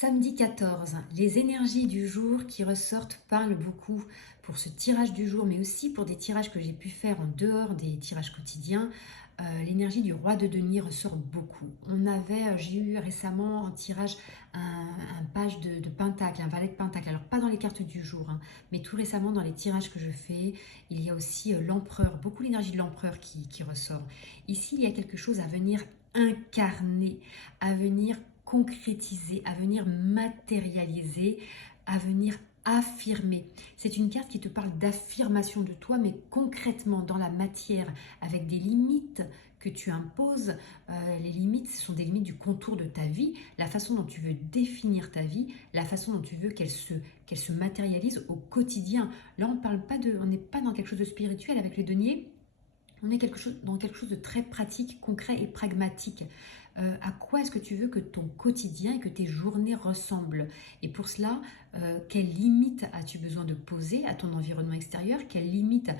Samedi 14, les énergies du jour qui ressortent parlent beaucoup pour ce tirage du jour, mais aussi pour des tirages que j'ai pu faire en dehors des tirages quotidiens. L'énergie du roi de denier ressort beaucoup. J'ai eu récemment en tirage un page de pentacle, un valet de pentacle. Alors pas dans les cartes du jour, hein, mais tout récemment dans les tirages que je fais, il y a aussi l'empereur, beaucoup l'énergie de l'empereur qui ressort. Ici, il y a quelque chose à venir incarner, à venir concrétiser, à venir matérialiser, à venir affirmer. C'est une carte qui te parle d'affirmation de toi, mais concrètement dans la matière, avec des limites que tu imposes. Les limites, ce sont des limites du contour de ta vie, la façon dont tu veux définir ta vie, la façon dont tu veux qu'elle se matérialise au quotidien. Là, on n'est pas dans quelque chose de spirituel avec les deniers. On est dans quelque chose de très pratique, concret et pragmatique. À quoi est-ce que tu veux que ton quotidien et que tes journées ressemblent? Et pour cela, quelles limites as-tu besoin de poser à ton environnement extérieur? Quelles limites,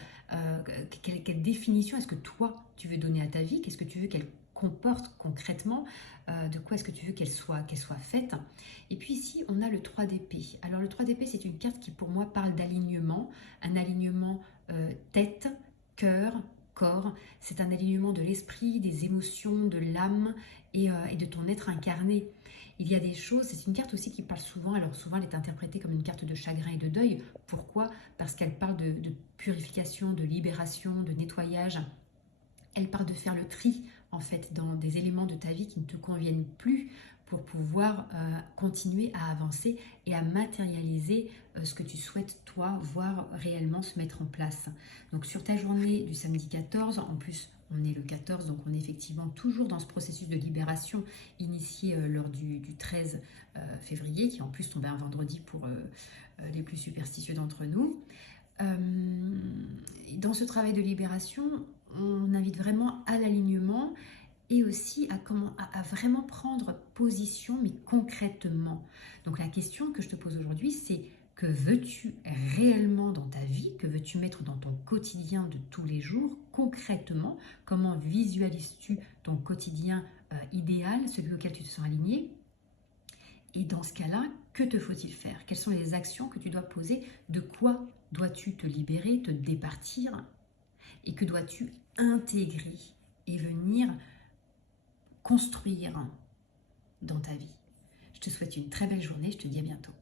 quelle définition est-ce que toi, tu veux donner à ta vie? Qu'est-ce que tu veux qu'elle comporte concrètement? De quoi est-ce que tu veux qu'elle soit faite? Et puis ici, on a le 3 d'épée. Alors le 3 d'épée, c'est une carte qui pour moi parle d'alignement, un alignement tête, cœur, corps. C'est un alignement de l'esprit, des émotions, de l'âme et de ton être incarné. Il y a des choses, c'est une carte aussi qui parle souvent, alors souvent elle est interprétée comme une carte de chagrin et de deuil. Pourquoi? Parce qu'elle parle de purification, de libération, de nettoyage. Elle parle de faire le tri en fait dans des éléments de ta vie qui ne te conviennent plus pour pouvoir continuer à avancer et à matérialiser ce que tu souhaites toi voir réellement se mettre en place. Donc sur ta journée du samedi 14, en plus on est le 14, donc on est effectivement toujours dans ce processus de libération initié lors du 13 février, qui en plus tombait un vendredi pour les plus superstitieux d'entre nous. Euh, Dans ce travail de libération, on invite vraiment à l'alignement et aussi à vraiment prendre position, mais concrètement. Donc la question que je te pose aujourd'hui, c'est que veux-tu réellement dans ta vie? Que veux-tu mettre dans ton quotidien de tous les jours concrètement? Comment visualises-tu ton quotidien idéal, celui auquel tu te sens aligné? Et dans ce cas-là, que te faut-il faire? Quelles sont les actions que tu dois poser? De quoi dois-tu te libérer, te départir? Et que dois-tu intégrer et venir construire dans ta vie? Je te souhaite une très belle journée, je te dis à bientôt.